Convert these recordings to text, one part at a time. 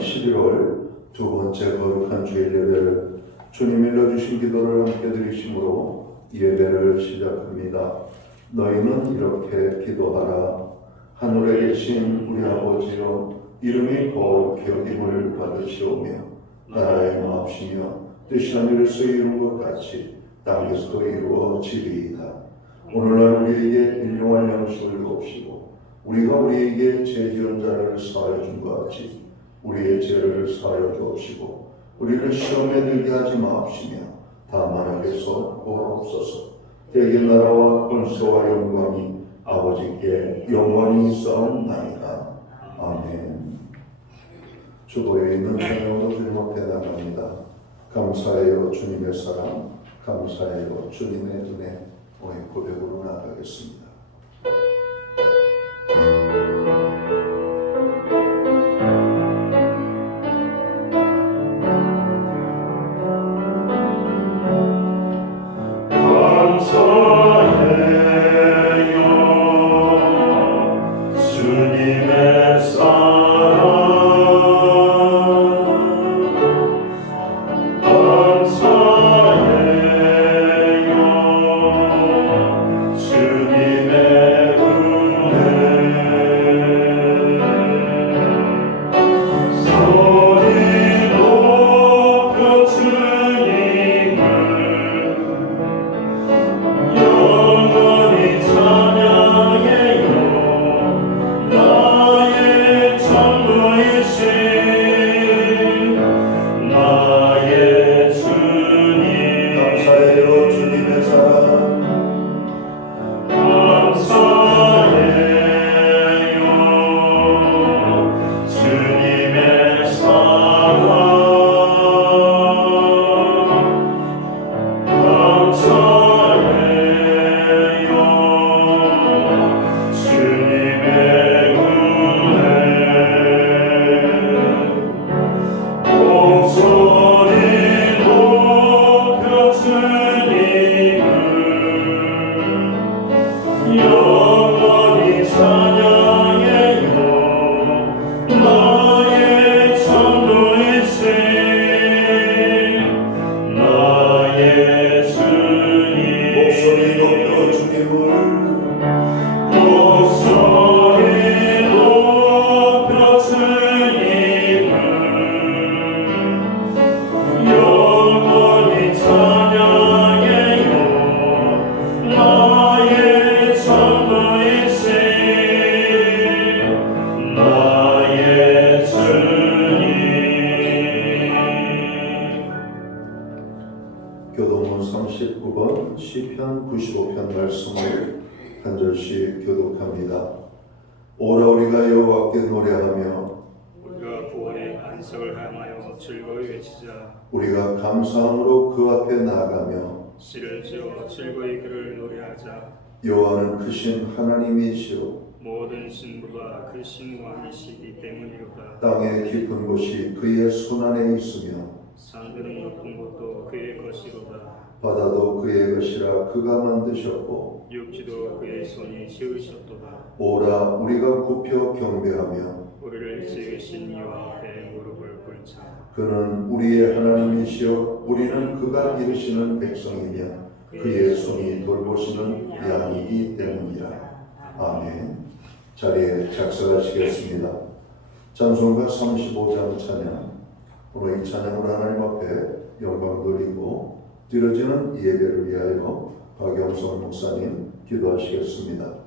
11월 두 번째 거룩한 주일 예배를 주님 일러주신 기도를 함께 드리심으로 예배를 시작합니다. 너희는 이렇게 기도하라. 하늘에 계신 우리 아버지여, 이름이 거룩히 여김을 받으시오며 나라의 마옵시며 뜻이 하늘에서 이룬 것 같이 땅에서도 이루어지리이다. 오늘날 우리에게 일용할 양식을 주옵시고 우리가 우리에게 죄 지은 자를 사하여 준 것 같이 우리의 죄를 사하여 주옵시고 우리를 시험에 들게 하지 마옵시며 다만 악에서 구하옵소서. 대개 나라와 권세와 영광이 아버지께 영원히 있사옵나이다. 아멘. 주도에 있는 찬양으로 주님 앞에 나갑니다. 감사해요 주님의 사랑, 감사해요 주님의 은혜. 오늘 고백으로 나가겠습니다. 교독문 39번 시편 95편 말씀을 한 절씩 교독합니다. 오라 우리가 여호와께 노래하며 우리가 구원의 안식을 향하여 즐거이 외치자. 우리가 감사함으로 그 앞에 나아가며 시를 지어 즐거이 그를 노래하자. 여호와는 크신 하나님이시오 모든 신부가 그 신왕이시기 때문이로다. 땅의 깊은 곳이 그의 손안에 있으며 산들은 높은 곳도 그의 것이로다. 바다도 그의 것이라 그가 만드셨고 육지도 그의 손이 지으셨도다. 오라 우리가 굽혀 경배하며 우리를 지으신 이와 앞에 무릎을 꿇자. 그는 우리의 하나님이시여 우리는 그가 기르시는 백성이며 그의 손이 돌보시는 양이기 때문이라. 아멘. 자리에 작성하시겠습니다. 찬송가 35장 찬양. 오늘 이 찬양을 하나님 앞에 영광 돌리고 드려지는 예배를 위하여 박영성 목사님 기도하시겠습니다.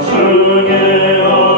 주의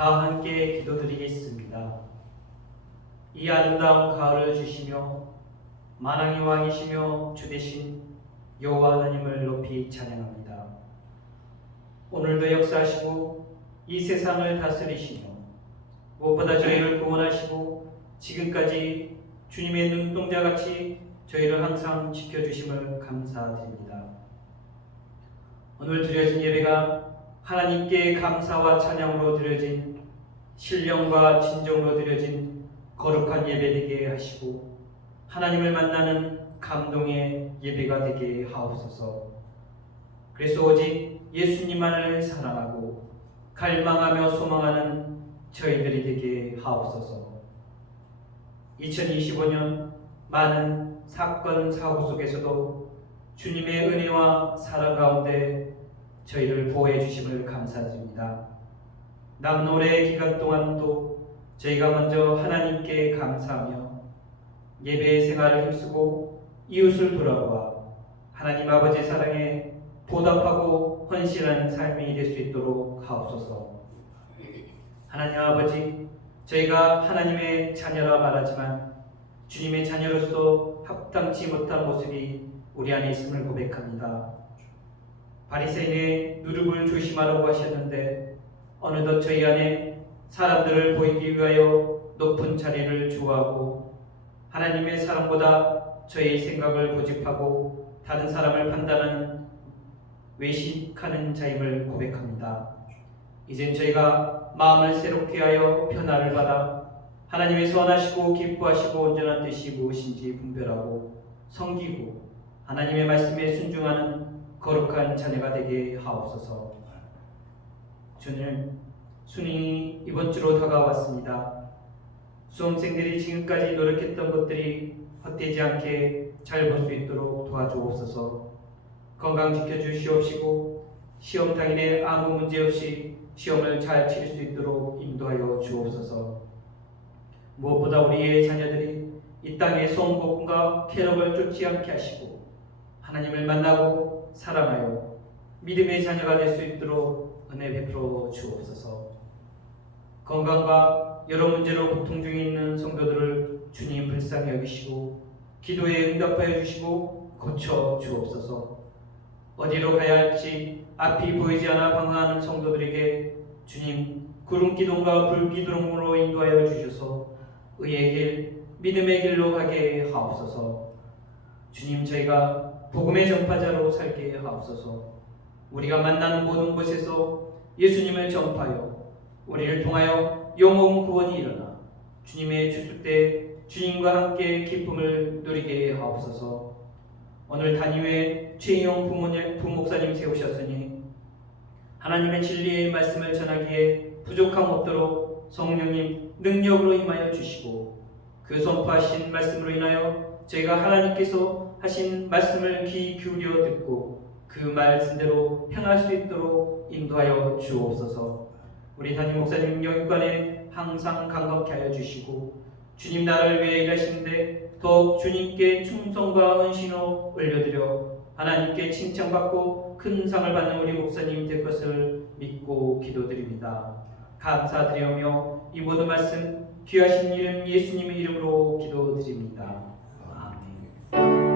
다 함께 기도드리겠습니다. 이 아름다운 가을을 주시며 만왕의 왕이시며 주 되신 여호와 하나님을 높이 찬양합니다. 오늘도 역사하시고 이 세상을 다스리시며 무엇보다 저희를 구원하시고 지금까지 주님의 눈동자같이 저희를 항상 지켜주심을 감사드립니다. 오늘 드려진 예배가 하나님께 감사와 찬양으로 드려진 신령과 진정으로 드려진 거룩한 예배 되게 하시고 하나님을 만나는 감동의 예배가 되게 하옵소서. 그래서 오직 예수님만을 사랑하고 갈망하며 소망하는 저희들이 되게 하옵소서. 2025년 많은 사건 사고 속에서도 주님의 은혜와 사랑 가운데 저희를 보호해 주심을 감사드립니다. 남은 올해 기간 동안도 저희가 먼저 하나님께 감사하며 예배의 생활을 힘쓰고 이웃을 돌아보아 하나님 아버지 사랑에 보답하고 헌신하는 삶이 될 수 있도록 하옵소서. 하나님 아버지, 저희가 하나님의 자녀라 말하지만 주님의 자녀로서 합당치 못한 모습이 우리 안에 있음을 고백합니다. 바리새인의 누룩을 조심하라고 하셨는데 어느덧 저희 안에 사람들을 보이기 위하여 높은 자리를 좋아하고 하나님의 사랑보다 저희의 생각을 고집하고 다른 사람을 판단하는 외식하는 자임을 고백합니다. 이젠 저희가 마음을 새롭게 하여 변화를 받아 하나님의 선하시고 기뻐하시고 온전한 뜻이 무엇인지 분별하고 섬기고 하나님의 말씀에 순종하는 거룩한 자녀가 되게 하옵소서. 주님, 수능이 이번 주로 다가왔습니다. 수험생들이 지금까지 노력했던 것들이 헛되지 않게 잘 볼 수 있도록 도와주옵소서. 건강 지켜주시옵시고 시험 당일에 아무 문제 없이 시험을 잘 치를 수 있도록 인도하여 주옵소서. 무엇보다 우리의 자녀들이 이 땅의 성공과 쾌락을 쫓지 않게 하시고 하나님을 만나고 사랑하여 믿음의 자녀가 될 수 있도록 은혜 베풀어 주옵소서. 건강과 여러 문제로 고통 중에 있는 성도들을 주님 불쌍히 여기시고 기도에 응답하여 주시고 고쳐 주옵소서. 어디로 가야 할지 앞이 보이지 않아 방황하는 성도들에게 주님 구름기둥과 불기둥으로 인도하여 주셔서 의의 길, 믿음의 길로 가게 하옵소서. 주님, 저희가 복음의 전파자로 살게 하옵소서. 우리가 만나는 모든 곳에서 예수님을 전파하여 우리를 통하여 영원 구원이 일어나 주님의 주수 때 주님과 함께 기쁨을 누리게 하옵소서. 오늘 단위회 최희용 부목사님 세우셨으니 하나님의 진리의 말씀을 전하기에 부족함 없도록 성령님 능력으로 임하여 주시고 그 선포하신 말씀으로 인하여 저희가 하나님께서 하신 말씀을 귀 기울여 듣고 그 말씀대로 행할 수 있도록 인도하여 주옵소서. 우리 담임 목사님 영육간에 항상 강건케 하여 주시고 주님 나라를 위해 일하시는데 더욱 주님께 충성과 헌신으로 올려드려 하나님께 칭찬받고 큰 상을 받는 우리 목사님 될 것을 믿고 기도드립니다. 감사드리며 이 모든 말씀 귀하신 이름 예수님의 이름으로 기도드립니다. 아멘.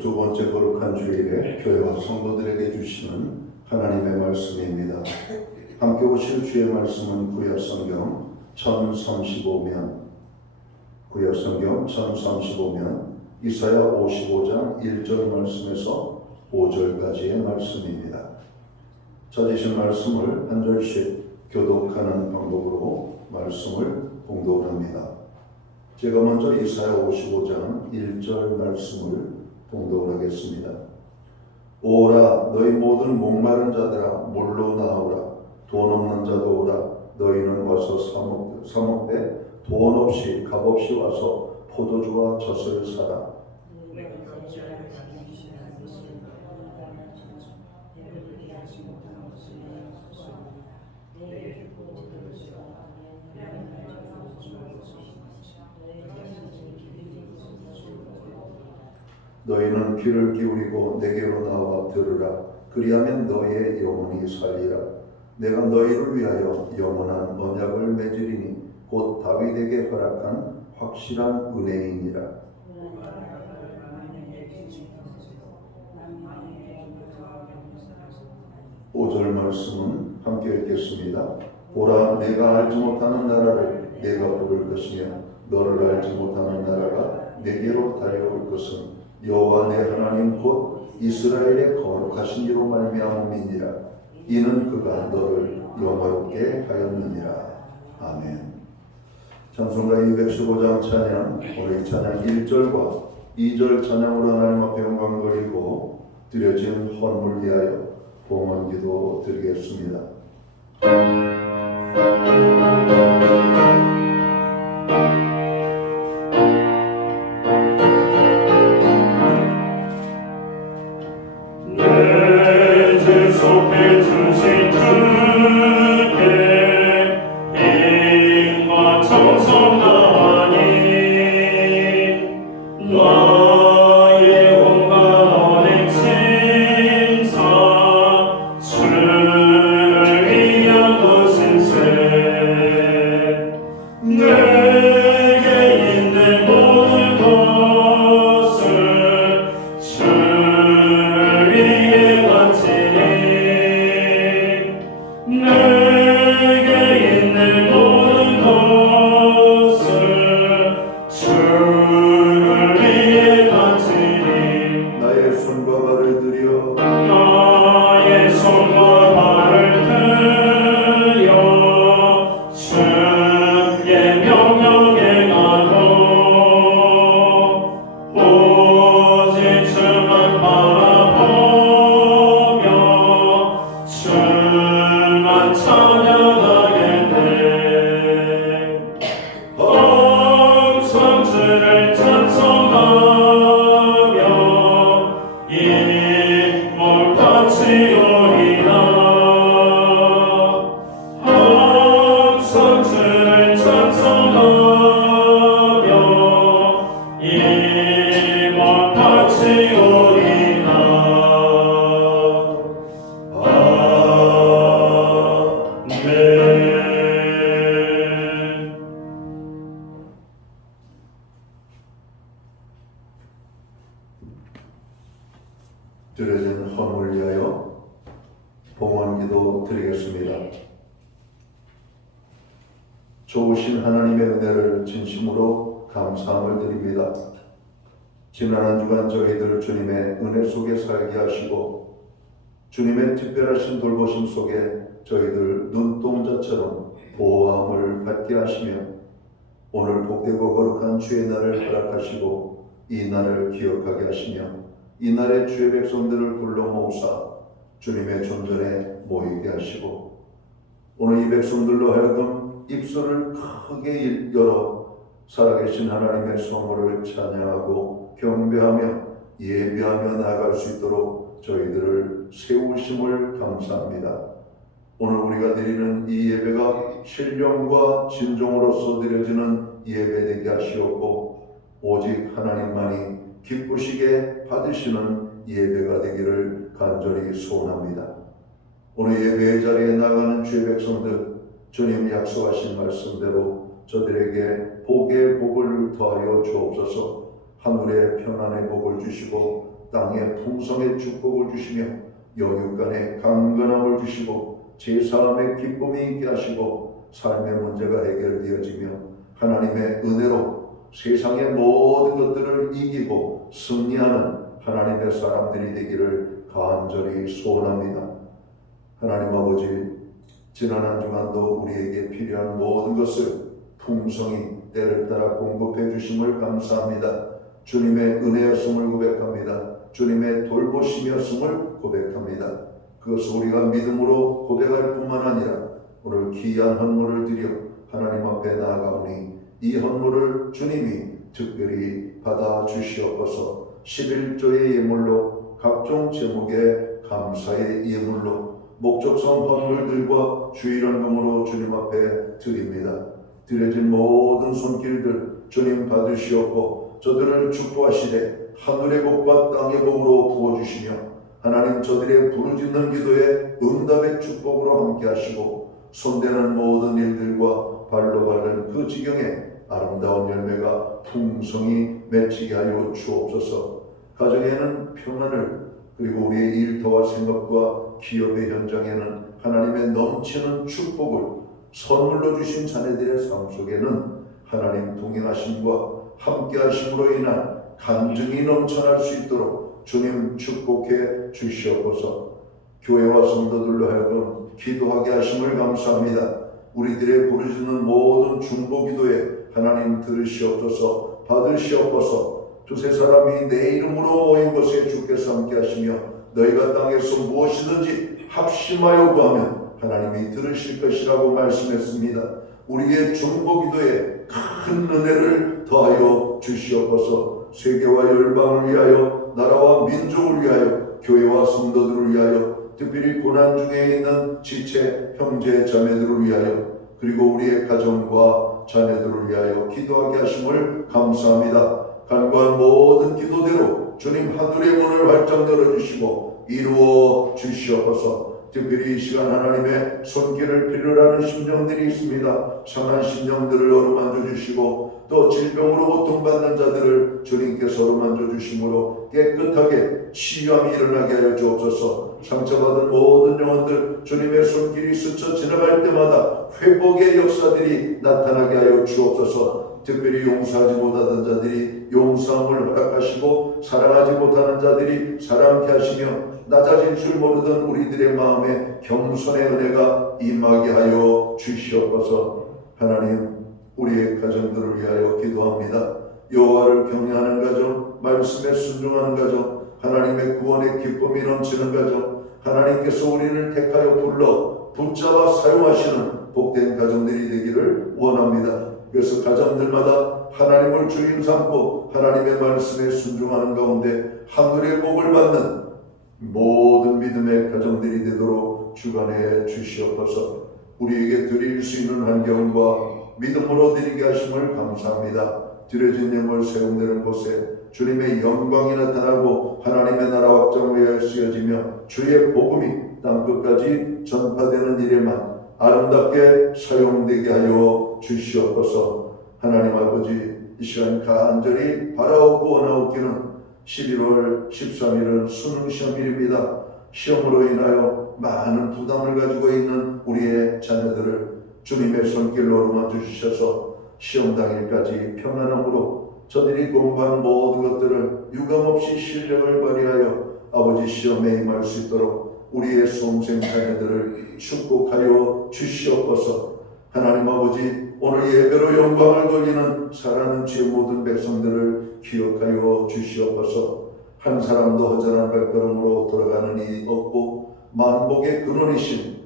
두 번째 거룩한 주일에 교회와 성도들에게 주시는 하나님의 말씀입니다. 함께 오실 주의 말씀은 구약성경 1035면 구약성경 1035면 이사야 55장 1절 말씀에서 5절까지의 말씀입니다. 찾으신 말씀을 한 절씩 교독하는 방법으로 말씀을 봉독합니다. 제가 먼저 이사야 55장 1절 말씀을 봉독을 하겠습니다. 오라 너희 모든 목마른 자들아 물로 나오라 돈 없는 자도 오라 너희는 와서 사 먹되 돈 없이 값 없이 와서 포도주와 젖을 사라. 너희는 귀를 기울이고 내게로 나와 들으라. 그리하면 너희의 영혼이 살리라. 내가 너희를 위하여 영원한 언약을 맺으리니 곧 다윗에게 허락한 확실한 은혜이니라. 5절 말씀은 함께 읽겠습니다. 보라, 내가 알지 못하는 나라를 내가 부를 것이며 너를 알지 못하는 나라가 내게로 달려올 것은 여호와 내 하나님 곧 이스라엘의 거룩하신 이로 말미암음이니라. 이는 그가 너를 영화롭게 하였느니라. 아멘. 찬송가 215장 찬양, 오늘 찬양 1절과 2절 찬양으로 하나님 앞에 영광 돌리고 드려진 헌물 위하여 봉헌기도 드리겠습니다. 드려진 헌물 위하여 봉헌기도 드리겠습니다. 좋으신 하나님의 은혜를 진심으로 감사함을 드립니다. 지난 한 주간 저희들 주님의 은혜 속에 살게 하시고 주님의 특별하신 돌보심 속에 저희들 눈동자처럼 보호함을 받게 하시며 오늘 복되고 거룩한 주의 날을 허락하시고 이 날을 기억하게 하시며 이 날의 주의 백성들을 불러 모으사 주님의 존전에 모이게 하시고 오늘 이 백성들로 하여금 입술을 크게 열어 살아계신 하나님의 성호를 찬양하고 경배하며 예배하며 나아갈 수 있도록 저희들을 세우심을 감사합니다. 오늘 우리가 드리는 이 예배가 신령과 진정으로서 드려지는 예배 되게 하시옵고 오직 하나님만이 기쁘시게 받으시는 예배가 되기를 간절히 소원합니다. 오늘 예배의 자리에 나가는 주의 백성들 주님 약속하신 말씀대로 저들에게 복의 복을 더하여 주옵소서. 하늘의 평안의 복을 주시고 땅의 풍성의 축복을 주시며 영육간의 강건함을 주시고 제사함의 기쁨이 있게 하시고 삶의 문제가 해결되어지며 하나님의 은혜로 세상의 모든 것들을 이기고 승리하는 하나님의 사람들이 되기를 간절히 소원합니다. 하나님 아버지, 지난 한 주간도 우리에게 필요한 모든 것을 풍성히 때를 따라 공급해 주심을 감사합니다. 주님의 은혜였음을 고백합니다. 주님의 돌보심이었음을 고백합니다. 그것을 우리가 믿음으로 고백할 뿐만 아니라 오늘 귀한 헌물을 드려 하나님 앞에 나아가오니 이 헌물을 주님이 특별히 받아 주시옵소서. 11조의 예물로 각종 제목의 감사의 예물로 목적성 헌물들과 주일헌금으로 주님 앞에 드립니다. 드려진 모든 손길들 주님 받으시옵고 저들을 축복하시되 하늘의 복과 땅의 복으로 부어주시며 하나님 저들의 부르짖는 기도에 응답의 축복으로 함께 하시고 손대는 모든 일들과 발로 밟는 그 지경에 아름다운 열매가 풍성히 맺히게 하여 주옵소서. 가정에는 평안을, 그리고 우리의 일터와 생각과 기업의 현장에는 하나님의 넘치는 축복을, 선물로 주신 자녀들의 삶 속에는 하나님 동행하심과 함께하심으로 인한 간증이 넘쳐날 수 있도록 주님 축복해 주시옵소서. 교회와 성도들로 하여금 기도하게 하심을 감사합니다. 우리들의 부르짖는 모든 중보기도에 하나님 들으시옵소서, 받으시옵소서. 두세 사람이 내 이름으로 모인 곳에 주께서 함께 하시며 너희가 땅에서 무엇이든지 합심하여 구하면 하나님이 들으실 것이라고 말씀했습니다. 우리의 중보기도에 큰 은혜를 더하여 주시옵소서. 세계와 열방을 위하여, 나라와 민족을 위하여, 교회와 성도들을 위하여, 특별히 고난 중에 있는 지체 형제 자매들을 위하여, 그리고 우리의 가정과 자녀들을 위하여 기도하게 하심을 감사합니다. 간구한 모든 기도대로 주님 하늘의 문을 활짝 열어주시고 이루어 주시옵소서. 특별히 이 시간 하나님의 손길을 필요로 하는 심령들이 있습니다. 상한 심령들을 어루만져 주시고 또 질병으로 고통받는 자들을 주님께서 어루만져 주심으로 깨끗하게 치유함이 일어나게 하여 주옵소서. 상처받은 모든 영혼들 주님의 손길이 스쳐 지나갈 때마다 회복의 역사들이 나타나게 하여 주옵소서. 특별히 용서하지 못하던 자들이 용서함을 허락하시고 사랑하지 못하는 자들이 사랑케 하시며 낮아질 줄 모르던 우리들의 마음에 겸손의 은혜가 임하게 하여 주시옵소서. 하나님, 우리의 가정들을 위하여 기도합니다. 여호와를 경외하는 가정, 말씀에 순종하는 가정, 하나님의 구원의 기쁨이 넘치는 가정, 하나님께서 우리를 택하여 불러 붙잡아 사용하시는 복된 가정들이 되기를 원합니다. 그래서 가정들마다 하나님을 주인 삼고 하나님의 말씀에 순종하는 가운데 하늘의 복을 받는 모든 믿음의 가정들이 되도록 주관해 주시옵소서. 우리에게 드릴 수 있는 환경과 믿음으로 드리게 하심을 감사합니다. 드려진 예물 세움되는 곳에 주님의 영광이 나타나고 하나님의 나라 확장을 위하여 쓰여지며 주의 복음이 땅끝까지 전파되는 일에만 아름답게 사용되게 하여 주시옵소서. 하나님 아버지, 이 시간 간절히 바라오고 원하옵기는 11월 13일은 수능시험일입니다. 시험으로 인하여 많은 부담을 가지고 있는 우리의 자녀들을 주님의 손길로 어루만져 주셔서 시험 당일까지 평안함으로 저들이 공부한 모든 것들을 유감없이 실력을 발휘하여 아버지 시험에 임할 수 있도록 우리의 수험생 자녀들을 축복하여 주시옵소서. 하나님 아버지, 오늘 예배로 영광을 돌리는 살아있는 주의 모든 백성들을 기억하여 주시옵소서. 한 사람도 허전한 발걸음으로 돌아가는 일이 없고 만복의 근원이신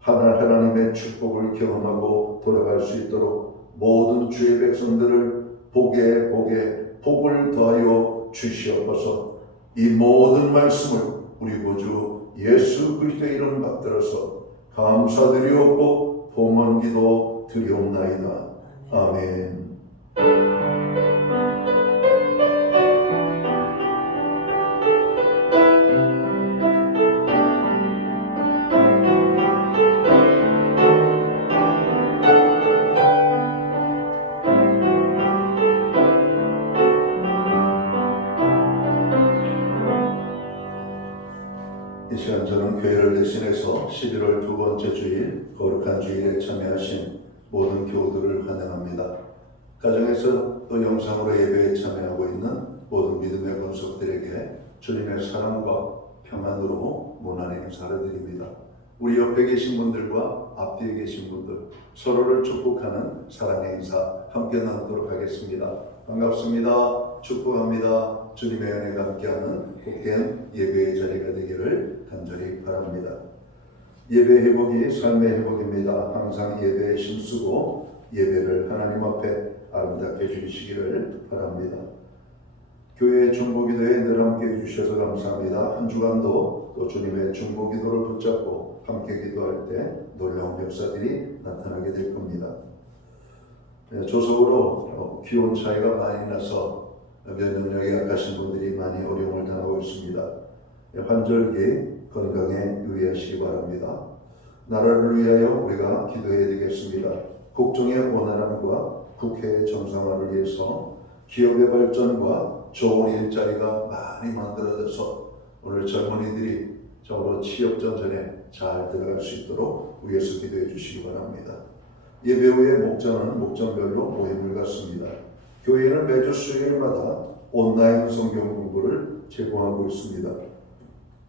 하나님의 축복을 경험하고 돌아갈 수 있도록 모든 주의 백성들을 복에 복을 더하여 주시옵소서. 이 모든 말씀을 우리 구주 예수 그리스도의 이름 받들어서 감사드리옵고 봉헌기도 드리옵나이다. 아멘. 이 시간 저는 교회를 대신해서 11월 두 번째 주일, 거룩한 주일에 참여하신 모든 교우들을 환영합니다. 가정에서 또 영상으로 예배에 참여하고 있는 모든 믿음의 권속들에게 주님의 사랑과 평안으로 무난히 인사를 드립니다. 우리 옆에 계신 분들과 앞뒤에 계신 분들 서로를 축복하는 사랑의 인사 함께 나누도록 하겠습니다. 반갑습니다. 축복합니다. 주님의 은혜가 함께하는 복된 예배의 자리가 되기를 간절히 바랍니다. 예배 회복이 삶의 회복입니다. 항상 예배에 힘쓰고 예배를 하나님 앞에 아름답게 해주시기를 바랍니다. 교회의 중보기도에 늘 함께 해주셔서 감사합니다. 한 주간도 또 주님의 중보기도를 붙잡고 함께 기도할 때 놀라운 역사들이 나타나게 될 겁니다. 조석으로 기온 차이가 많이 나서 면역력이 약하신 분들이 많이 어려움을 당하고 있습니다. 환절기 건강에 유의하시기 바랍니다. 나라를 위하여 우리가 기도해야 되겠습니다. 국정의 원활함과 국회의 정상화를 위해서 기업의 발전과 좋은 일자리가 많이 만들어져서 오늘 젊은이들이 적어도 취업 전선에 잘 들어갈 수 있도록 위해서 기도해 주시기 바랍니다. 예배 후에 목장은 목장별로 모임을 갖습니다. 교회는 매주 수요일마다 온라인 성경 공부를 제공하고 있습니다.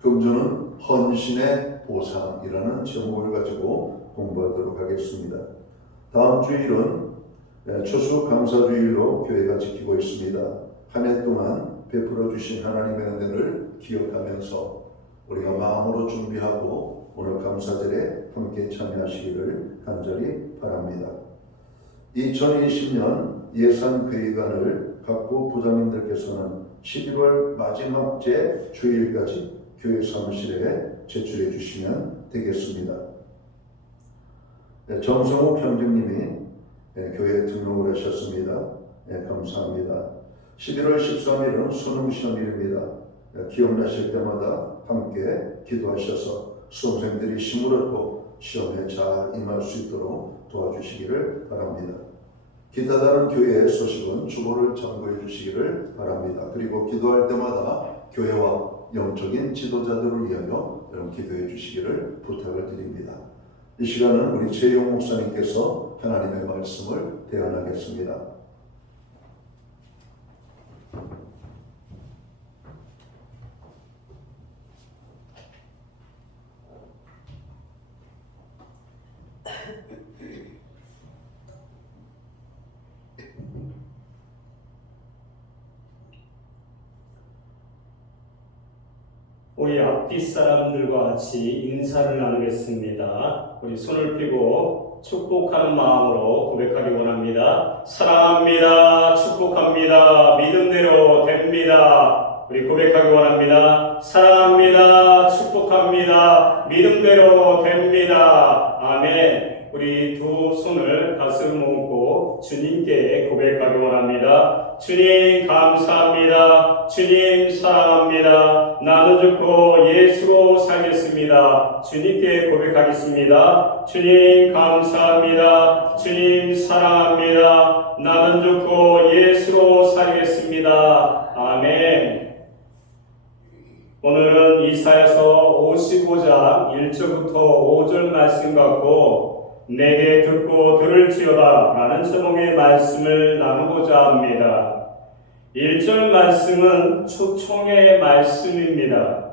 금주는 헌신의 보상이라는 제목을 가지고 공부하도록 하겠습니다. 다음 주일은 추수감사주일로 교회가 지키고 있습니다. 한 해 동안 베풀어 주신 하나님의 은혜를 기억하면서 우리가 마음으로 준비하고 오늘 감사절에 함께 참여하시기를 간절히 바랍니다. 2020년 예산회의관을 각부 부장님들께서는 11월 마지막 째 주일까지 교회 사무실에 제출해 주시면 되겠습니다. 정성욱 형제님이 교회에 등록을 하셨습니다. 감사합니다. 11월 13일은 수능시험일입니다. 기억나실 때마다 함께 기도하셔서 수험생들이 힘을 얻고 시험에 잘 임할 수 있도록 도와주시기를 바랍니다. 기타 다른 교회의 소식은 주보를 참고해 주시기를 바랍니다. 그리고 기도할 때마다 교회와 영적인 지도자들을 위하여 여러분 기도해 주시기를 부탁을 드립니다. 이 시간은 우리 최용 목사님께서 하나님의 말씀을 대언하겠습니다. 우리 앞뒤 사람들과 같이 인사를 나누겠습니다. 우리 손을 펴고 축복하는 마음으로 고백하기 원합니다. 사랑합니다. 축복합니다. 믿음대로 됩니다. 우리 고백하기 원합니다. 사랑합니다. 축복합니다. 믿음대로 됩니다. 아멘. 우리 두 손을 가슴 얹고 주님께 고백하기 원합니다. 주님 감사합니다. 주님 사랑합니다. 나는 죽고 예수로 살겠습니다. 주님께 고백하겠습니다. 주님 감사합니다. 주님 사랑합니다. 나는 죽고 예수로 살겠습니다. 아멘. 오늘은 이사야서 55장 1절부터 5절 말씀 갖고 내게 듣고 들을지어다 라는 제목의 말씀을 나누고자 합니다. 1절 말씀은 초청의 말씀입니다.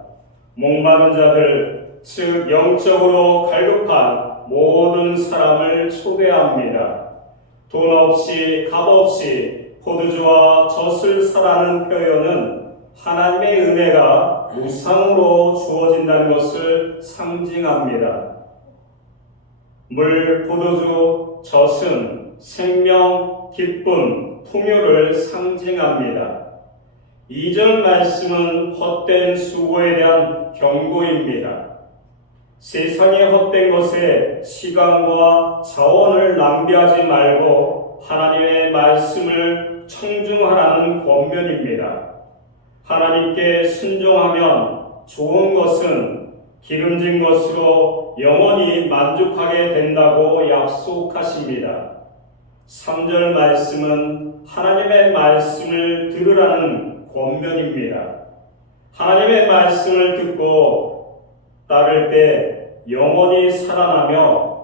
목마른 자들, 즉 영적으로 갈급한 모든 사람을 초대합니다. 돈 없이 값 없이 포도주와 젖을 사라는 표현은 하나님의 은혜가 무상으로 주어진다는 것을 상징합니다. 물, 포도주, 젖은 생명, 기쁨, 풍요를 상징합니다. 2절 말씀은 헛된 수고에 대한 경고입니다. 세상의 헛된 것에 시간과 자원을 낭비하지 말고 하나님의 말씀을 청중하라는 권면입니다. 하나님께 순종하면 좋은 것은 기름진 것으로 영원히 만족하게 된다고 약속하십니다. 3절 말씀은 하나님의 말씀을 들으라는 권면입니다. 하나님의 말씀을 듣고 따를 때 영원히 살아나며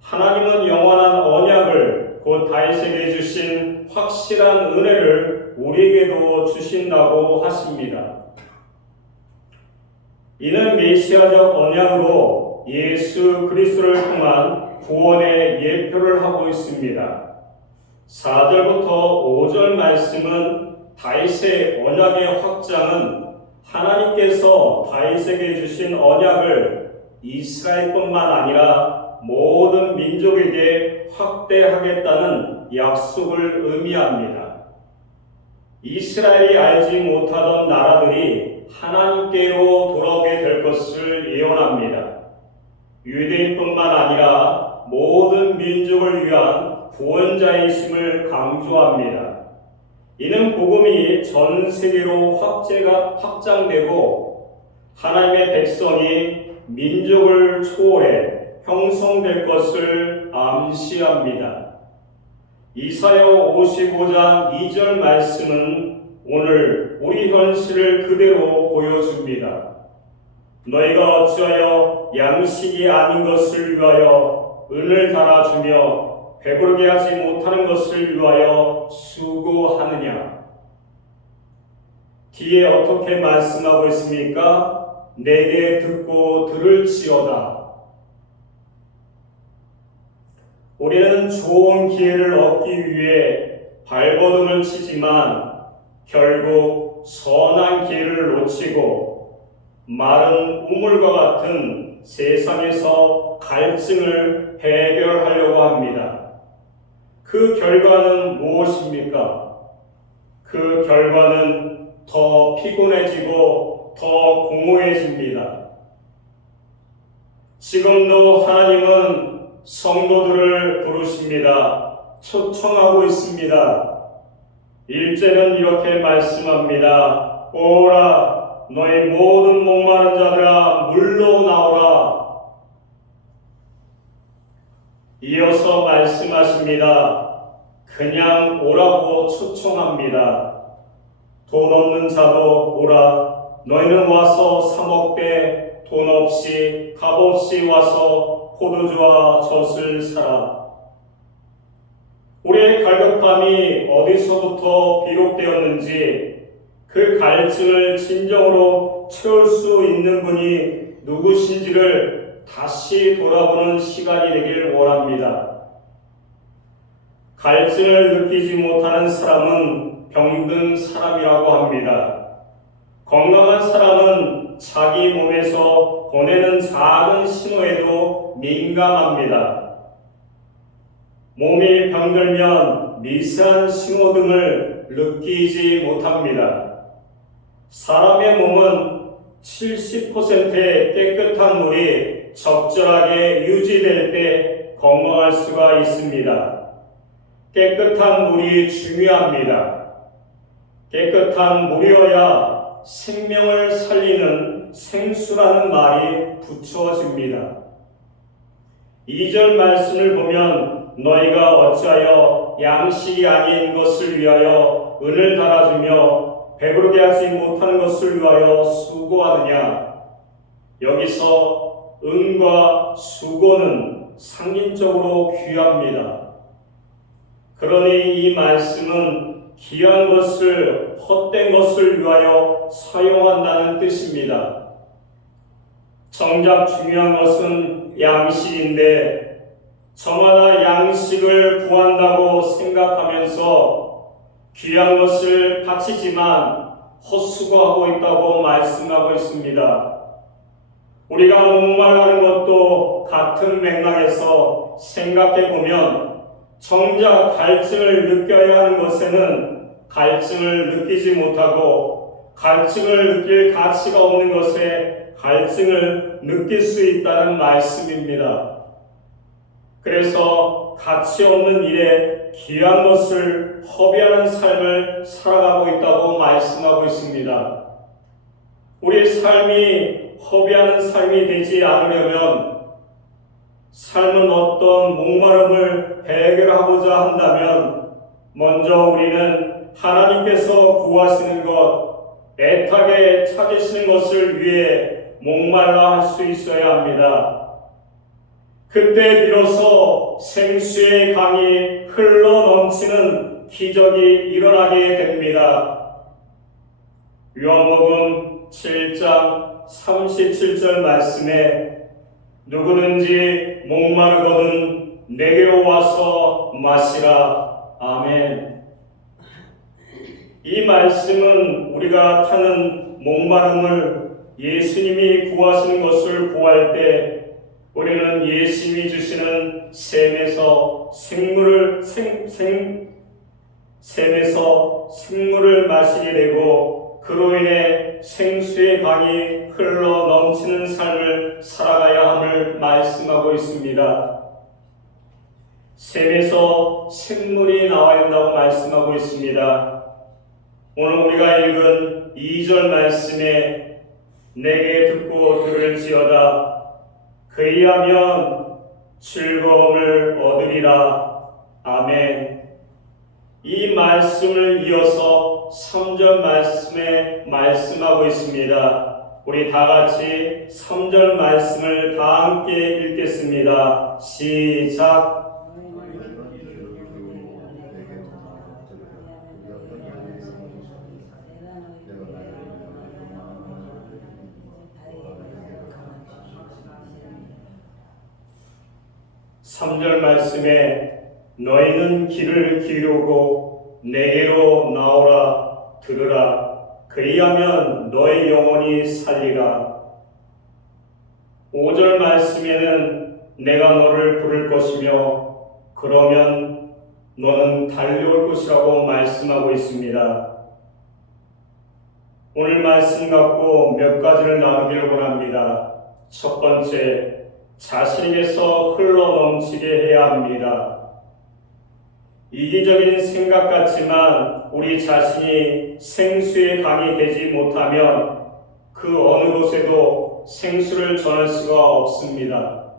하나님은 영원한 언약을 곧 다윗에게 주신 확실한 은혜를 우리에게도 주신다고 하십니다. 이는 메시아적 언약으로 예수 그리스도를 통한 구원의 예표를 하고 있습니다. 4절부터 5절 말씀은 다윗의 언약의 확장은 하나님께서 다윗에게 주신 언약을 이스라엘뿐만 아니라 모든 민족에게 확대하겠다는 약속을 의미합니다. 이스라엘이 알지 못하던 나라들이 하나님께로 돌아오게 될 것을 예언합니다. 유대인뿐만 아니라 모든 민족을 위한 구원자이심을 강조합니다. 이는 복음이 전 세계로 확장되고 하나님의 백성이 민족을 초월해 형성될 것을 암시합니다. 이사야 55장 2절 말씀은 오늘 우리 현실을 그대로 보여줍니다. 너희가 어찌하여 양식이 아닌 것을 위하여 은을 달아주며 배부르게 하지 못하는 것을 위하여 수고하느냐. 뒤에 어떻게 말씀하고 있습니까? 내게 듣고 들을지어다. 우리는 좋은 기회를 얻기 위해 발버둥을 치지만 결국 선한 기회를 놓치고 마른 우물과 같은 세상에서 갈증을 해결하려고 합니다. 그 결과는 무엇입니까? 그 결과는 더 피곤해지고 더 공허해집니다. 지금도 하나님은 성도들을 부르십니다. 초청하고 있습니다. 1절은 이렇게 말씀합니다. 오라 너희 모든 목마른 자들아 물로 나오라. 이어서 말씀하십니다. 그냥 오라고 초청합니다. 돈 없는 자도 오라. 너희는 와서 사 먹되 돈 없이 값 없이 와서 포도주와 젖을 사라. 우리의 갈급함이 어디서부터 비롯되었는지 그 갈증을 진정으로 채울 수 있는 분이 누구신지를 다시 돌아보는 시간이 되길 원합니다. 갈증을 느끼지 못하는 사람은 병든 사람이라고 합니다. 건강한 사람은 자기 몸에서 보내는 작은 신호에도 민감합니다. 몸이 병들면 미세한 신호 등을 느끼지 못합니다. 사람의 몸은 70%의 깨끗한 물이 적절하게 유지될 때 건강할 수가 있습니다. 깨끗한 물이 중요합니다. 깨끗한 물이어야 생명을 살리는 생수라는 말이 붙여집니다. 2절 말씀을 보면 너희가 어찌하여 양식이 아닌 것을 위하여 은을 달아주며 배부르게 하지 못하는 것을 위하여 수고하느냐. 여기서 은과 수고는 상징적으로 귀합니다. 그러니 이 말씀은 귀한 것을 헛된 것을 위하여 사용한다는 뜻입니다. 정작 중요한 것은 양식인데 저마다 양식을 구한다고 생각하면서 귀한 것을 바치지만 헛수고하고 있다고 말씀하고 있습니다. 우리가 목말라는 것도 같은 맥락에서 생각해보면 정작 갈증을 느껴야 하는 것에는 갈증을 느끼지 못하고 갈증을 느낄 가치가 없는 것에 갈증을 느낄 수 있다는 말씀입니다. 그래서 가치 없는 일에 귀한 것을 허비하는 삶을 살아가고 있다고 말씀하고 있습니다. 우리 삶이 허비하는 삶이 되지 않으려면 삶은 어떤 목마름을 해결하고자 한다면 먼저 우리는 하나님께서 구하시는 것, 애타게 찾으시는 것을 위해 목말라 할 수 있어야 합니다. 그때 비로소 생수의 강이 흘러 넘치는 기적이 일어나게 됩니다. 요한복음 7장 37절 말씀에 누구든지 목마르거든 내게로 와서 마시라. 아멘. 이 말씀은 우리가 타는 목마름을 예수님이 구하시는 것을 구할 때 우리는 예수님이 주시는 샘에서 샘에서 생물을 마시게 되고 그로 인해 생수의 강이 흘러 넘치는 삶을 살아가야 함을 말씀하고 있습니다. 샘에서 생물이 나와야 한다고 말씀하고 있습니다. 오늘 우리가 읽은 2절 말씀에 내게 듣고 들을지어다 그리하면 즐거움을 얻으리라. 아멘. 이 말씀을 이어서 3절 말씀에 말씀하고 있습니다. 우리 다 같이 3절 말씀을 다 함께 읽겠습니다. 시작. 삼절 말씀에 너희는 귀를 기울이고 내게로 나오라 들으라 그리하면 너희 영혼이 살리라. 5절 말씀에는 내가 너를 부를 것이며 그러면 너는 달려올 것이라고 말씀하고 있습니다. 오늘 말씀 갖고 몇 가지를 나누기를 원합니다. 첫 번째, 자신에게서 흘러넘치게 해야 합니다. 이기적인 생각 같지만 우리 자신이 생수의 강이 되지 못하면 그 어느 곳에도 생수를 전할 수가 없습니다.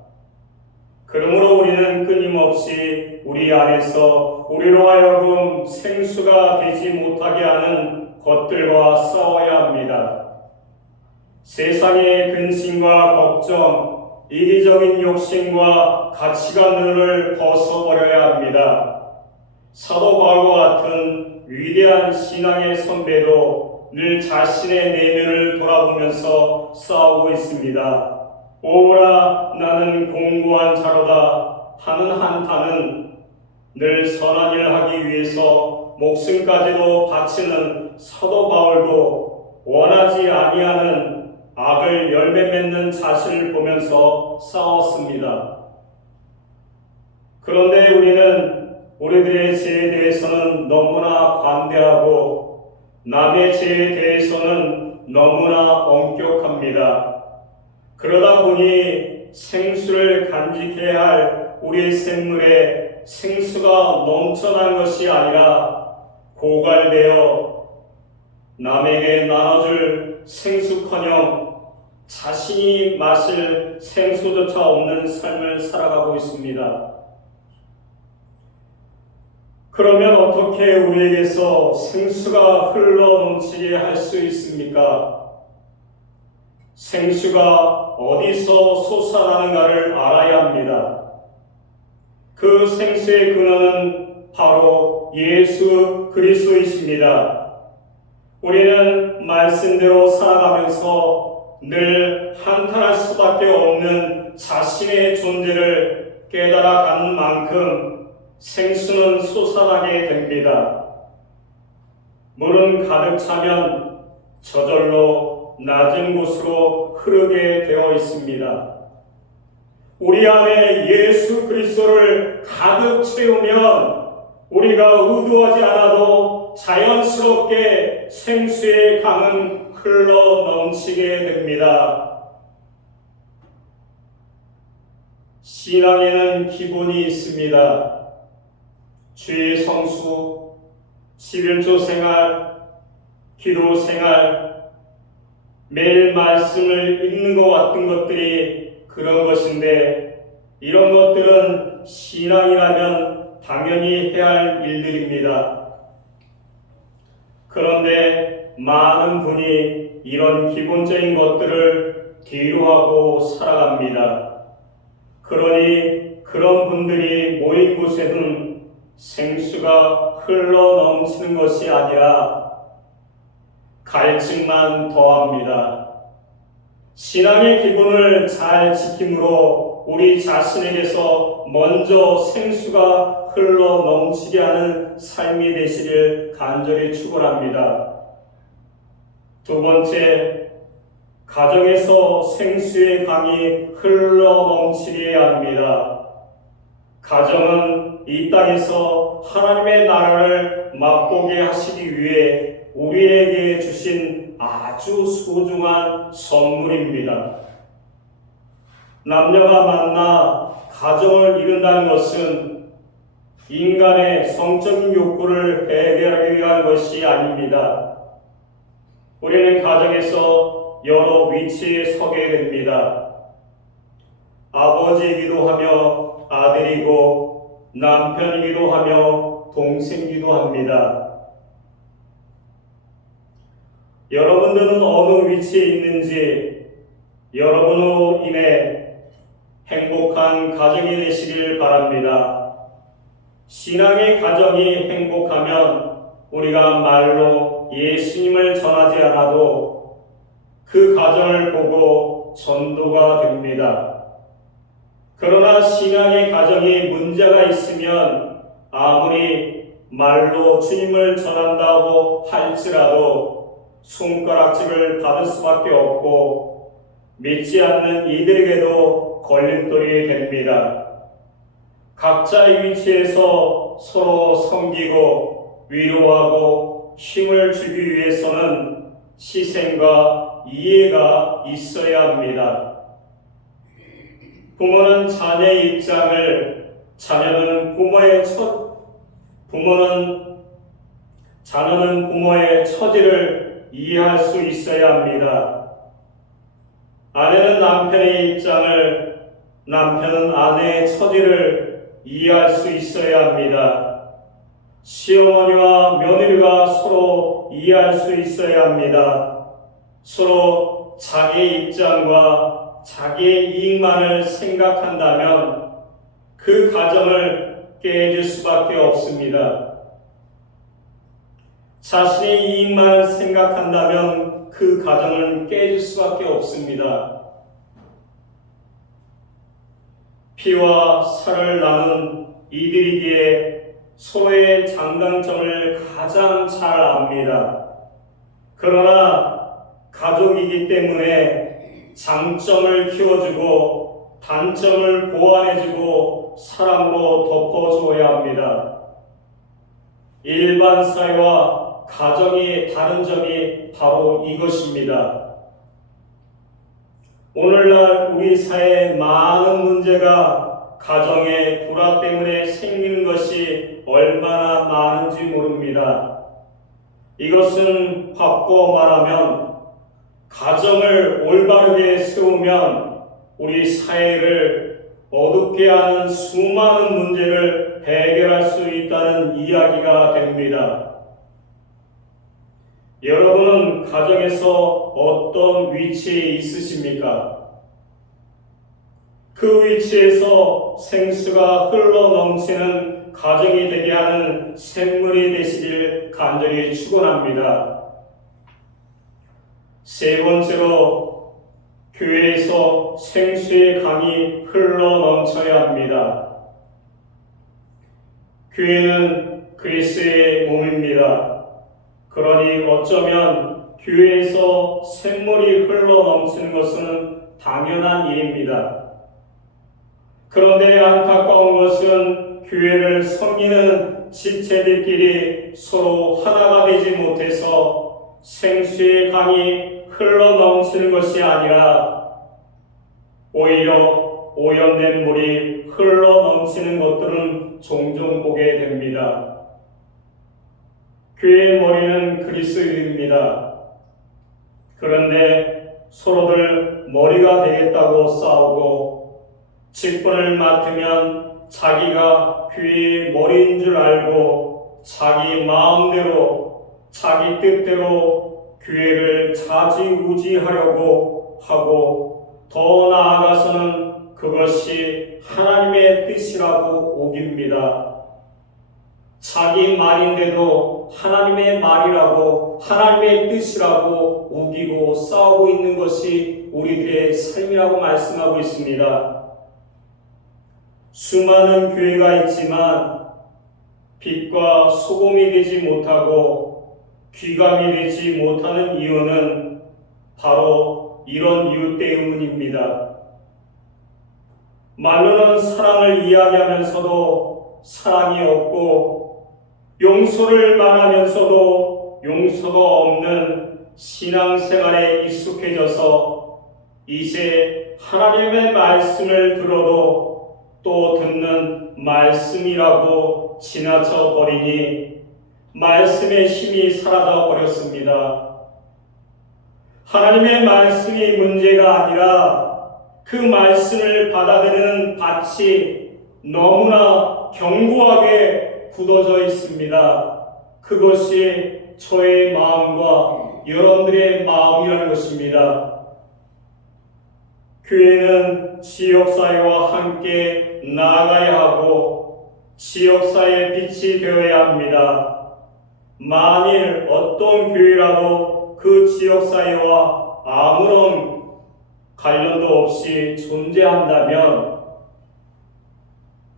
그러므로 우리는 끊임없이 우리 안에서 우리로 하여금 생수가 되지 못하게 하는 것들과 싸워야 합니다. 세상의 근심과 걱정, 이기적인 욕심과 가치관들을 벗어버려야 합니다. 사도 바울과 같은 위대한 신앙의 선배도 늘 자신의 내면을 돌아보면서 싸우고 있습니다. 오라 나는 공고한 자로다 하는 한탄은 늘 선한 일을 하기 위해서 목숨까지도 바치는 사도 바울도 원하지 아니하는 악을 열매 맺는 자신을 보면서 싸웠습니다. 그런데 우리는 우리들의 죄에 대해서는 너무나 관대하고 남의 죄에 대해서는 너무나 엄격합니다. 그러다 보니 생수를 간직해야 할 우리의 생물에 생수가 넘쳐난 것이 아니라 고갈되어 남에게 나눠줄 생수커녕 자신이 마실 생수조차 없는 삶을 살아가고 있습니다. 그러면 어떻게 우리에게서 생수가 흘러넘치게 할 수 있습니까? 생수가 어디서 솟아나는가를 알아야 합니다. 그 생수의 근원은 바로 예수 그리스도이십니다. 우리는 말씀대로 살아가면서 늘 한탄할 수밖에 없는 자신의 존재를 깨달아가는 만큼 생수는 솟아나게 됩니다. 물은 가득 차면 저절로 낮은 곳으로 흐르게 되어 있습니다. 우리 안에 예수 그리스도를 가득 채우면 우리가 의도하지 않아도 자연스럽게 생수의 강은 흘러 넘치게 됩니다. 신앙에는 기본이 있습니다. 주의 성수, 11조 생활, 기도 생활, 매일 말씀을 읽는 것 같은 것들이 그런 것인데 이런 것들은 신앙이라면 당연히 해야 할 일들입니다. 그런데 많은 분이 이런 기본적인 것들을 뒤로 하고 살아갑니다. 그러니 그런 분들이 모인 곳에는 생수가 흘러 넘치는 것이 아니라 갈증만 더합니다. 신앙의 기본을 잘 지킴으로 우리 자신에게서 먼저 생수가 흘러 넘치게 하는 삶이 되시길 간절히 축원합니다. 두 번째, 가정에서 생수의 강이 흘러 넘치게 합니다. 가정은 이 땅에서 하나님의 나라를 맛보게 하시기 위해 우리에게 주신 아주 소중한 선물입니다. 남녀가 만나 가정을 이룬다는 것은 인간의 성적인 욕구를 해결하기 위한 것이 아닙니다. 우리는 가정에서 여러 위치에 서게 됩니다. 아버지이기도 하며 아들이고 남편이기도 하며 동생이기도 합니다. 여러분들은 어느 위치에 있는지 여러분으로 인해 행복한 가정이 되시길 바랍니다. 신앙의 가정이 행복하면 우리가 말로 예수님을 전하지 않아도 그 가정을 보고 전도가 됩니다. 그러나 신앙의 가정이 문제가 있으면 아무리 말로 주님을 전한다고 할지라도 손가락질을 받을 수밖에 없고 믿지 않는 이들에게도 걸림돌이 됩니다. 각자의 위치에서 서로 섬기고 위로하고 힘을 주기 위해서는 희생과 이해가 있어야 합니다. 부모는 자녀의 입장을, 자녀는 부모의 처지를 이해할 수 있어야 합니다. 아내는 남편의 입장을, 남편은 아내의 처지를 이해할 수 있어야 합니다. 시어머니와 며느리가 서로 이해할 수 있어야 합니다. 서로 자기의 입장과 자기의 이익만을 생각한다면 그 가정을 깨질 수밖에 없습니다. 자신의 이익만 생각한다면 그 가정은 깨질 수밖에 없습니다. 피와 살을 나눈 이들이기에 서로의 장단점을 가장 잘 압니다. 그러나 가족이기 때문에 장점을 키워주고 단점을 보완해주고 사랑으로 덮어줘야 합니다. 일반 사회와 가정이 다른 점이 바로 이것입니다. 오늘날 우리 사회의 많은 문제가 가정의 불화 때문에 생기는 것이 얼마나 많은지 모릅니다. 이것은 바꿔 말하면 가정을 올바르게 세우면 우리 사회를 어둡게 하는 수많은 문제를 해결할 수 있다는 이야기가 됩니다. 여러분은 가정에서 어떤 위치에 있으십니까? 그 위치에서 생수가 흘러 넘치는 가정이 되게 하는 샘물이 되시길 간절히 축원합니다. 세 번째로, 교회에서 생수의 강이 흘러 넘쳐야 합니다. 교회는 그리스도의 몸입니다. 그러니 어쩌면 교회에서 샘물이 흘러 넘치는 것은 당연한 일입니다. 그런데 안타까운 것은 교회를 섬기는 지체들끼리 서로 하나가 되지 못해서 생수의 강이 흘러 넘치는 것이 아니라 오히려 오염된 물이 흘러 넘치는 것들은 종종 보게 됩니다. 교회의 머리는 그리스도입니다. 그런데 서로들 머리가 되겠다고 싸우고 직분을 맡으면 자기가 교회의 머리인 줄 알고 자기 마음대로 자기 뜻대로 교회를 좌지우지하려고 하고 더 나아가서는 그것이 하나님의 뜻이라고 우깁니다. 자기 말인데도 하나님의 말이라고 하나님의 뜻이라고 우기고 싸우고 있는 것이 우리들의 삶이라고 말씀하고 있습니다. 수많은 교회가 있지만 빛과 소금이 되지 못하고 귀감이 되지 못하는 이유는 바로 이런 이유 때문입니다. 말로는 사랑을 이야기하면서도 사랑이 없고 용서를 말하면서도 용서가 없는 신앙생활에 익숙해져서 이제 하나님의 말씀을 들어도 또 듣는 말씀이라고 지나쳐 버리니 말씀의 힘이 사라져 버렸습니다. 하나님의 말씀이 문제가 아니라 그 말씀을 받아들이는 밭이 너무나 견고하게 굳어져 있습니다. 그것이 저의 마음과 여러분들의 마음이라는 것입니다. 교회는 지역사회와 함께 나아가야 하고 지역사회의 빛이 되어야 합니다. 만일 어떤 교회라도 그 지역사회와 아무런 관련도 없이 존재한다면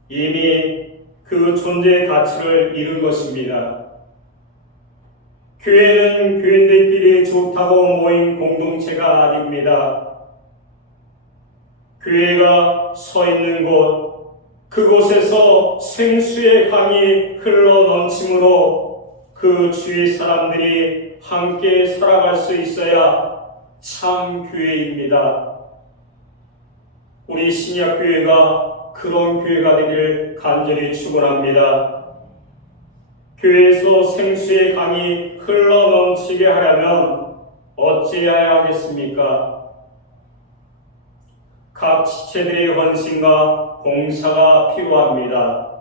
이미 그 존재의 가치를 잃은 것입니다. 교회는 교인들끼리 좋다고 모인 공동체가 아닙니다. 교회가 서 있는 곳, 그곳에서 생수의 강이 흘러 넘치므로 그 주위 사람들이 함께 살아갈 수 있어야 참 교회입니다. 우리 신약교회가 그런 교회가 되기를 간절히 축원합니다. 교회에서 생수의 강이 흘러 넘치게 하려면 어찌해야 하겠습니까? 각 지체들의 헌신과 봉사가 필요합니다.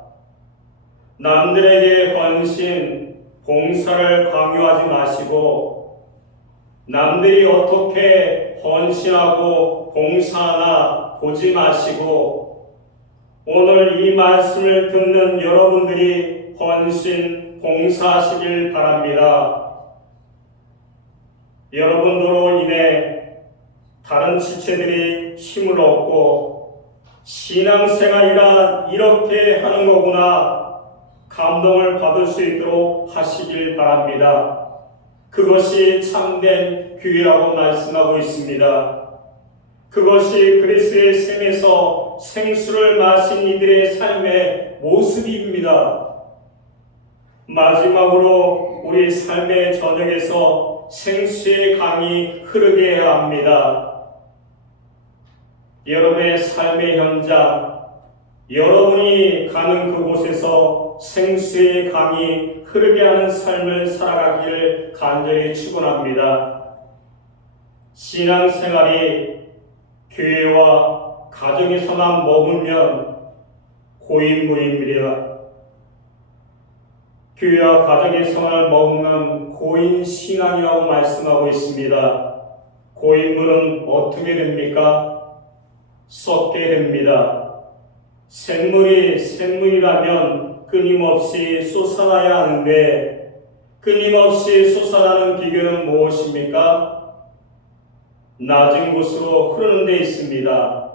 남들에게 헌신, 봉사를 강요하지 마시고 남들이 어떻게 헌신하고 봉사하나 보지 마시고 오늘 이 말씀을 듣는 여러분들이 헌신, 봉사하시길 바랍니다. 여러분들로 인해 다른 지체들이 힘을 얻고 신앙생활이란 이렇게 하는 거구나 감동을 받을 수 있도록 하시길 바랍니다. 그것이 참된 교회라고 말씀하고 있습니다. 그것이 그리스도의 샘에서 생수를 마신 이들의 삶의 모습입니다. 마지막으로 우리 삶의 저녁에서 생수의 강이 흐르게 해야 합니다. 여러분의 삶의 현장, 여러분이 가는 그곳에서 생수의 강이 흐르게 하는 삶을 살아가기를 간절히 축원합니다. 신앙생활이 교회와 가정에서만 머물면 고인물입니다. 교회와 가정에서만 머무면 고인신앙이라고 말씀하고 있습니다. 고인물은 어떻게 됩니까? 썩게 됩니다. 샘물이 샘물이라면 끊임없이 솟아나야 하는데 끊임없이 솟아나는 비결은 무엇입니까? 낮은 곳으로 흐르는 데 있습니다.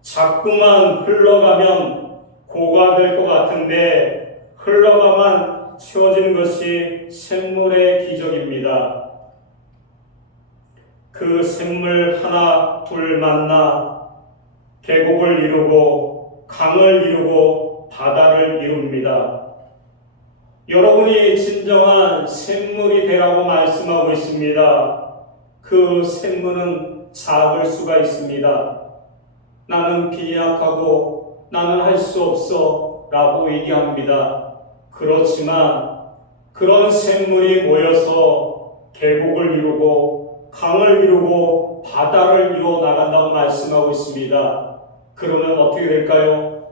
자꾸만 흘러가면 고가 될 것 같은데 흘러가만 채워지는 것이 샘물의 기적입니다. 그 샘물 하나 둘 만나 계곡을 이루고 강을 이루고 바다를 이룹니다. 여러분이 진정한 샘물이 되라고 말씀하고 있습니다. 그 샘물은 작을 수가 있습니다. 나는 빈약하고 나는 할 수 없어 라고 얘기합니다. 그렇지만 그런 샘물이 모여서 계곡을 이루고 강을 이루고 바다를 이루어 나간다고 말씀하고 있습니다. 그러면 어떻게 될까요?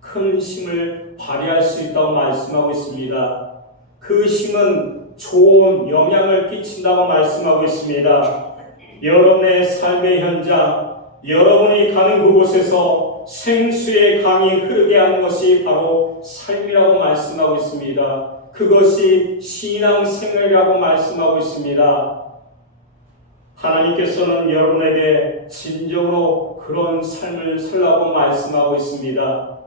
큰 힘을 발휘할 수 있다고 말씀하고 있습니다. 그 힘은 좋은 영향을 끼친다고 말씀하고 있습니다. 여러분의 삶의 현장, 여러분이 가는 그곳에서 생수의 강이 흐르게 하는 것이 바로 삶이라고 말씀하고 있습니다. 그것이 신앙생활이라고 말씀하고 있습니다. 하나님께서는 여러분에게 진정으로 그런 삶을 살라고 말씀하고 있습니다.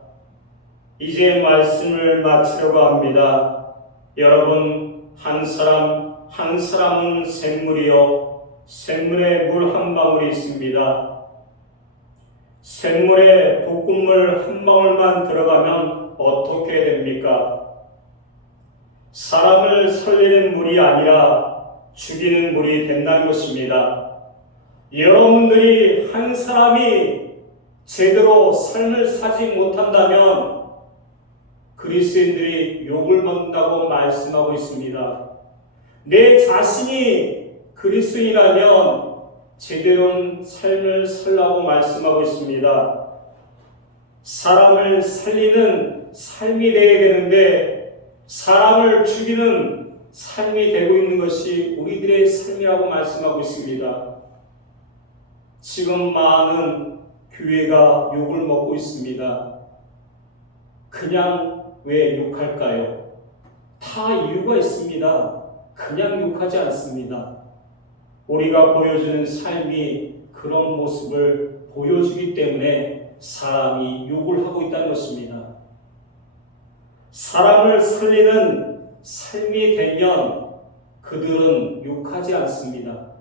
이제 말씀을 마치려고 합니다. 여러분, 한 사람 한 사람은 샘물이요 샘물에 물 한 방울이 있습니다. 샘물에 볶음물 한 방울만 들어가면 어떻게 됩니까? 사람을 살리는 물이 아니라 죽이는 물이 된다는 것입니다. 여러분들이 한 사람이 제대로 삶을 사지 못한다면 그리스도인들이 욕을 먹는다고 말씀하고 있습니다. 내 자신이 그리스도인이라면 제대로 삶을 살라고 말씀하고 있습니다. 사람을 살리는 삶이 되어야 되는데 사람을 죽이는 삶이 되고 있는 것이 우리들의 삶이라고 말씀하고 있습니다. 지금 많은 교회가 욕을 먹고 있습니다. 그냥 왜 욕할까요? 다 이유가 있습니다. 그냥 욕하지 않습니다. 우리가 보여주는 삶이 그런 모습을 보여주기 때문에 사람이 욕을 하고 있다는 것입니다. 사람을 살리는 삶이 되면 그들은 욕하지 않습니다.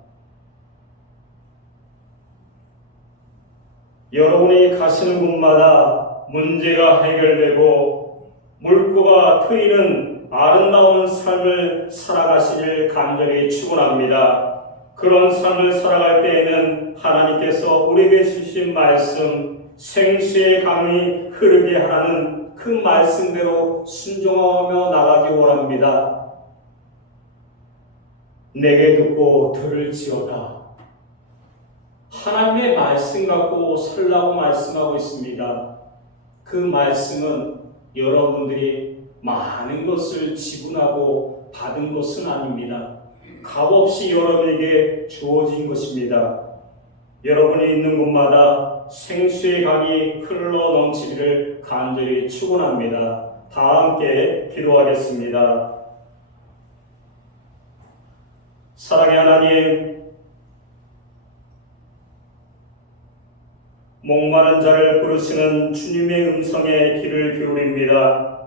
여러분이 가시는 곳마다 문제가 해결되고 물고가 트이는 아름다운 삶을 살아가시길 간절히 축원합니다. 그런 삶을 살아갈 때에는 하나님께서 우리에게 주신 말씀, 생수의 강이 흐르게 하라는 그 말씀대로 순종하며 나가기 원합니다. 내게 듣고 들을지어다. 하나님의 말씀 갖고 살라고 말씀하고 있습니다. 그 말씀은 여러분들이 많은 것을 지분하고 받은 것은 아닙니다. 값없이 여러분에게 주어진 것입니다. 여러분이 있는 곳마다 생수의 강이 흘러 넘치기를 간절히 축원합니다. 다 함께 기도하겠습니다. 사랑의 하나님, 목마른 자를 부르시는 주님의 음성에 귀를 기울입니다.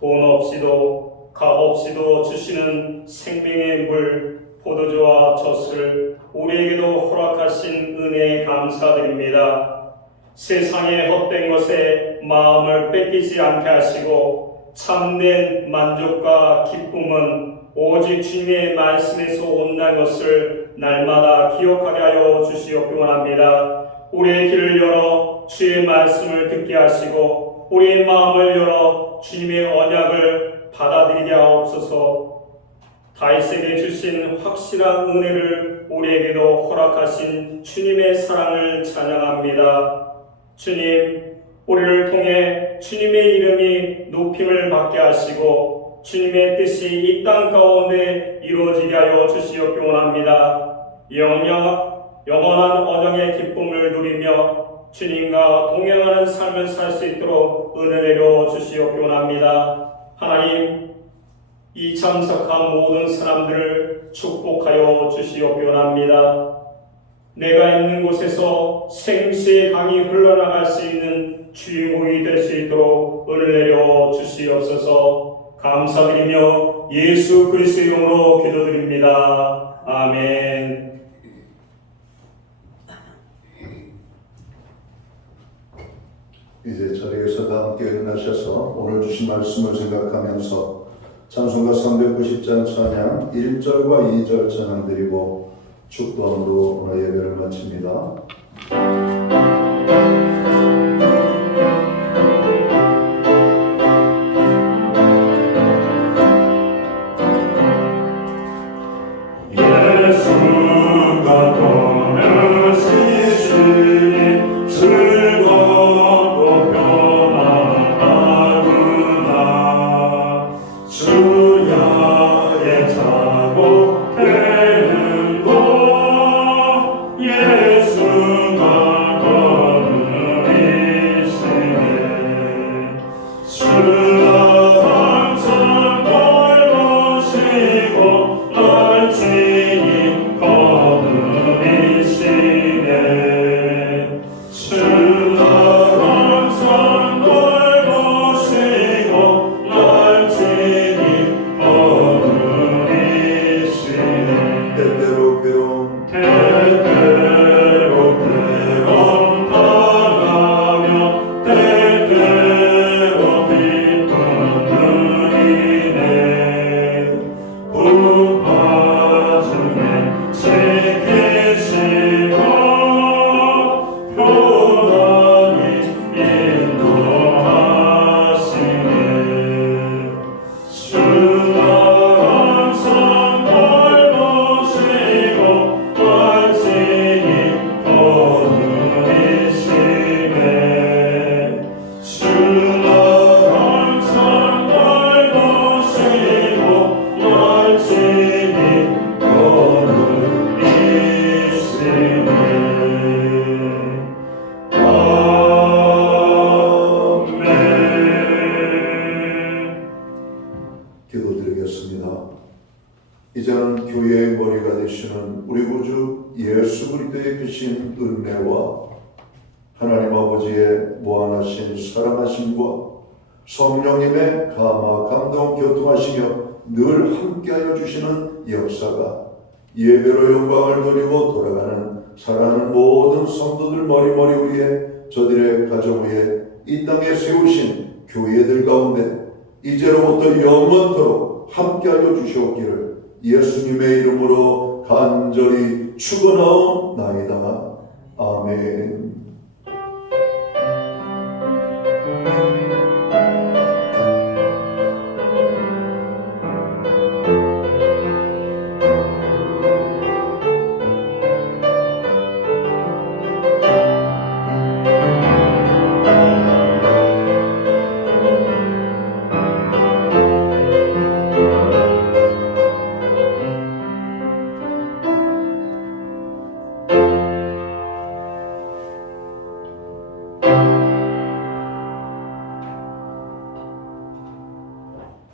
돈 없이도 값 없이도 주시는 생명의 물, 포도주와 젖을 우리에게도 허락하신 은혜에 감사드립니다. 세상의 헛된 것에 마음을 뺏기지 않게 하시고 참된 만족과 기쁨은 오직 주님의 말씀에서 온다는 것을 날마다 기억하게 하여 주시옵기 원합니다. 우리의 귀를 열어 주의 말씀을 듣게 하시고 우리의 마음을 열어 주님의 언약을 받아들이게 하옵소서. 다윗에게 주신 확실한 은혜를 우리에게도 허락하신 주님의 사랑을 찬양합니다. 주님, 우리를 통해 주님의 이름이 높임을 받게 하시고 주님의 뜻이 이 땅 가운데 이루어지게 하여 주시옵기 원합니다. 영원한 언약의 기쁨을 누리며 주님과 동행하는 삶을 살 수 있도록 은혜 내려 주시옵기 원합니다. 하나님, 이 참석한 모든 사람들을 축복하여 주시옵기 원합니다. 내가 있는 곳에서 생수의 강이 흘러나갈 수 있는 주인공이 될 수 있도록 은혜 내려 주시옵소서. 감사드리며 예수 그리스도 이름으로 기도드립니다. 아멘. 이제 자리에서 다 함께 일어나셔서 오늘 주신 말씀을 생각하면서 찬송가 390장 찬양 1절과 2절 찬양 드리고 축도함으로 오늘 예배를 마칩니다. 예수가 떠나시니 즐겁고 편안하구나. 주야의 자고 되는 곳 예수가 인도하신 사랑하심과 성령님의 감화 감동 교통하시며 늘 함께하여 주시는 역사가 예배로 영광을 돌리고 돌아가는 사랑하는 모든 성도들 머리머리 위에 저들의 가정 위에 이 땅에 세우신 교회들 가운데 이제로부터 영원토록 함께하여 주시옵기를 예수님의 이름으로 간절히 축원하옵나이다. 아멘.